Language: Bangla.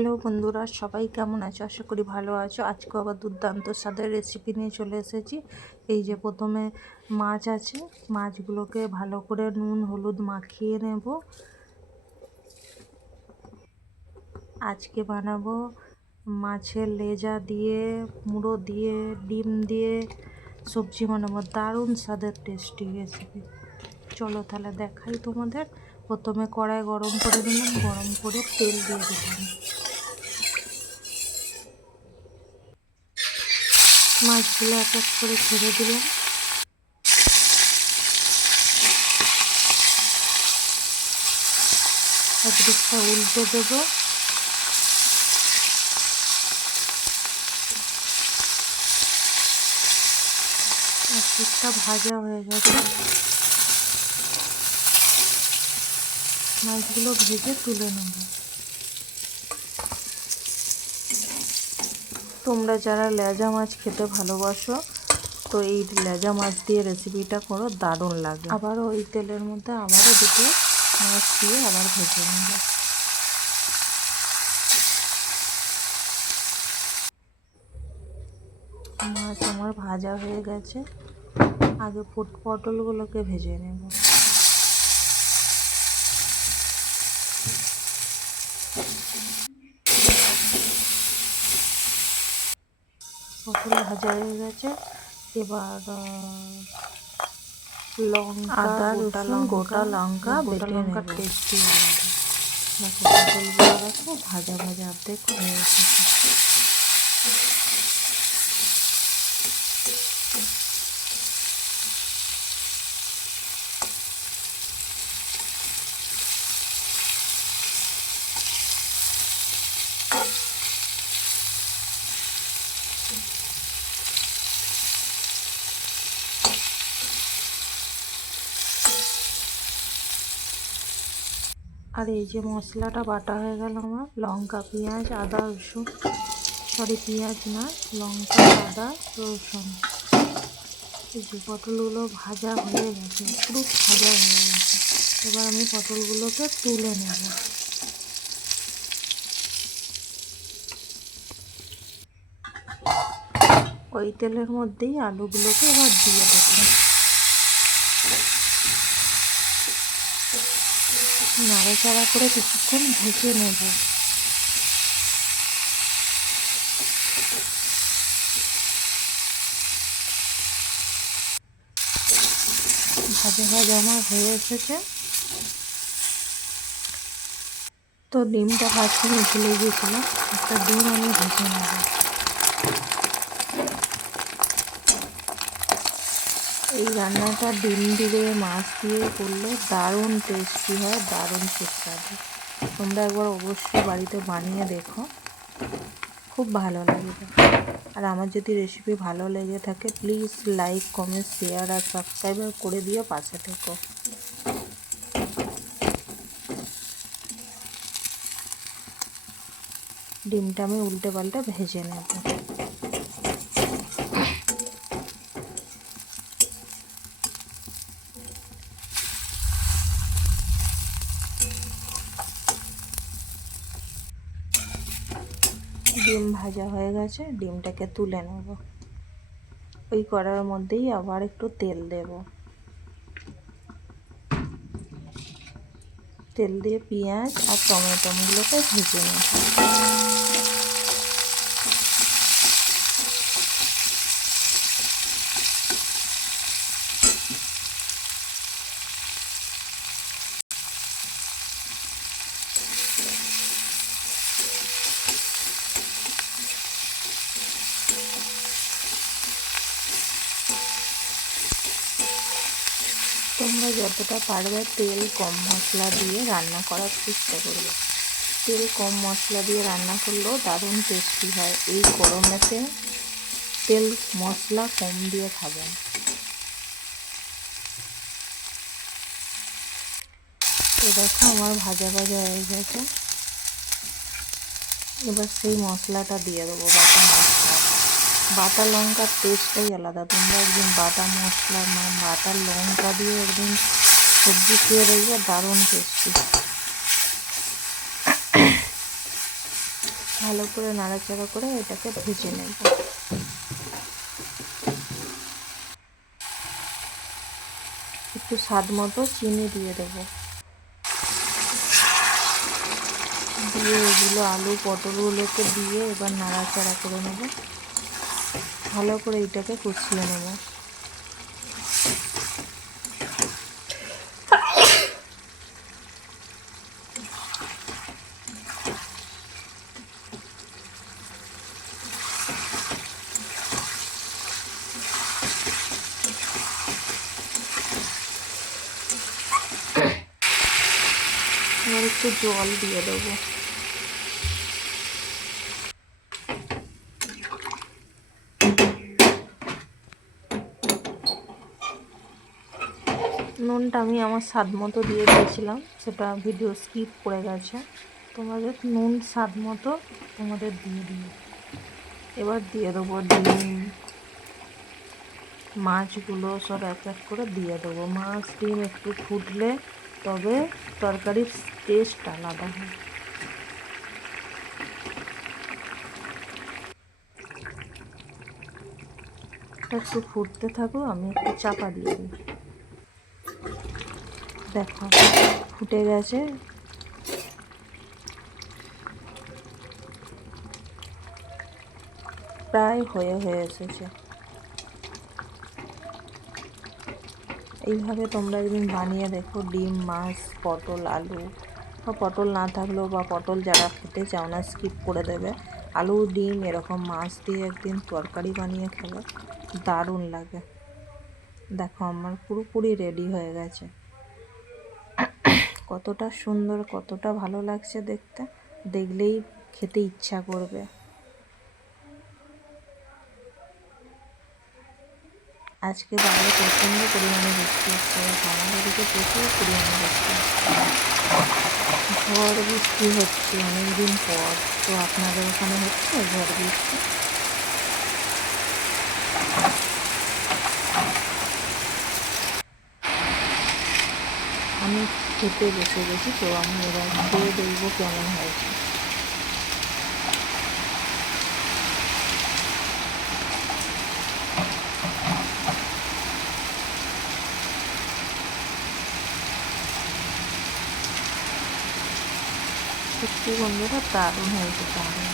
হ্যালো বন্ধুরা, সবাই কেমন আছো? আশা করি ভালো আছো। আজকে আবার দুর্দান্ত স্বাদের রেসিপি নিয়ে চলে এসেছি। এই যে প্রথমে মাছ আছে, মাছগুলোকে ভালো করে নুন হলুদ মাখিয়ে নেব। আজকে বানাবো মাছের লেজা দিয়ে, মুড়ো দিয়ে, ডিম দিয়ে সবজি বানাবো। দারুণ স্বাদের টেস্টি রেসিপি। চলো তাহলে দেখাই তোমাদের। প্রথমে কড়াই গরম করে দিলাম, গরম করে তেল দিয়ে দিলাম। মাছগুলো এক এক করে ছেড়ে দিলাম। একদিকটা উল্টে দেবো। একদিকটা ভাজা হয়ে গেছে, মাছগুলো ভেজে তুলে নেব। তোমরা যারা লেজা মাছ খেতে ভালোবাসো তো এই লেজা মাছ দিয়ে রেসিপিটা করো, দারুণ লাগে। আবার ওই তেলের মধ্যে আবারও দুটো মাছ দিয়ে আবার ভেজে নেব। মাছ আমার ভাজা হয়ে গেছে। আগে পটলগুলোকে ভেজে নেব। পটল ভাজা হয়ে গেছে। এবার লঙ্কা, গোটা লঙ্কা বেটে নেব। টেস্টি আলাদা। বাকি পটলগুলো দেখো ভাজা ভাজা অর্ধেক হয়ে এসেছে। আর এই যে মশলাটা বাটা হয়ে গেল আমার, লঙ্কা পেঁয়াজ আদা রসুন, পেঁয়াজ না, লঙ্কা আদা রসুন। এই যে পটলগুলো ভাজা হয়ে গেছে, পুরো ভাজা হয়ে গেছে। এবার আমি পটলগুলোকে তুলে নেব। ওই তেলের মধ্যেই আলুগুলোকে এবার দিয়ে দেবো। নাড়াচাড়া করে কিছুক্ষণ ভেজে নেব। ভাজা ভাজা আমার হয়ে এসেছে। তো ডিমটা ভাজতে ভুলে গিয়েছিলাম, একটা ডিম আমি ভেজে নেব। এই রান্নাটা ডিম দিয়ে মাছ দিয়ে করলে দারুণ টেস্টি হয়, দারুণ সুস্বাদু। তোমরা একবার অবশ্যই বাড়িতে বানিয়ে দেখো, খুব ভালো লাগবে। আর আমার যদি রেসিপি ভালো লেগে থাকে প্লিজ লাইক কমেন্ট শেয়ার আর সাবস্ক্রাইব করে দিও, পাশে থেকো। ডিমটা আমি উল্টে পাল্টে ভেজে নেব। ডিম ভাজা হয়ে গেছে, ডিমটাকে তুলে নেব। ওই কড়াইয়ের মধ্যেই আবার একটু তেল দেব। তেল দিয়ে পেঁয়াজ আর টমেটোগুলোকে ভেজে নেব। তোমরা যতটা পারবে তেল কম মশলা দিয়ে রান্না করার চেষ্টা করবে। তেল কম মশলা দিয়ে রান্না করলেও দারুণ টেস্টি হয়। এই গরমেতে তেল মশলা কম দিয়ে খাবেন। তো দেখো আমার ভাজা ভাজা হয়ে গেছে। এবার সেই মশলাটা দিয়ে দেবো, বাটা মশলা। বাটা লঙ্কার টেস্টটাই আলাদা। তোমরা একদিন বাটা মশলা বাটা লঙ্কা দিয়ে একদিন সবজি খেয়ে দেখবে, দারুণ টেস্টি। ভালো করে নাড়াচাড়া করে এটাকে ভেজে নেব। একটু স্বাদ মতো চিনি দিয়ে দেবো, দিয়ে এগুলো আলু পটলগুলোকে দিয়ে এবার নাড়াচাড়া করে নেব, ভালো করে এটাকে কষিয়ে নেব। এবার একটু জল দিয়ে দেবো। নুনটা আমি আমার স্বাদ মতো দিয়ে দিয়েছিলাম, সেটা ভিডিও স্কিপ করে গেছে। তোমাদের নুন স্বাদ মতো তোমাদের দিয়ে দিও। এবার দিয়ে দেবো ডিম, মাছগুলো সব এক এক করে দিয়ে দেবো। মাছ ডিম একটু ফুটলে তবে তরকারির টেস্ট আলাদা হয়। একটু ফুটতে থাকো, আমি একটু চাপা দিয়ে দিই। দেখো ফুটে গেছে, প্রায় হয়ে এসেছে। এইভাবে তোমরা একদিন বানিয়ে দেখো, ডিম, মাছ, পটল, আলু, বা পটল না থাকলেও বা পটল যারা খেতে চাও না স্কিপ করে দেবে, আলু ডিম এরকম মাছ দিয়ে একদিন তরকারি বানিয়ে খেলে দারুণ লাগে। দেখো আমার পুরোপুরি রেডি হয়ে গেছে, কতটা সুন্দর, কতটা ভালো লাগছে দেখতে, দেখলেই খেতে ইচ্ছা করবে। আজকে বাইরে প্রচণ্ড পরিমাণে বৃষ্টি হচ্ছে, আমাদের দিকে প্রচুর পরিমাণে বৃষ্টি হচ্ছে, ঝড় বৃষ্টি হচ্ছে অনেকদিন পর। তো আপনাদের ওখানে হচ্ছে ঝড় বৃষ্টি? আমি খেতে বসে গেছি, তো আমি এবার খেয়ে দেখবো কেমন হয়েছে। সত্যি বন্ধুরা দারুণ হয়েছে, দারুণ।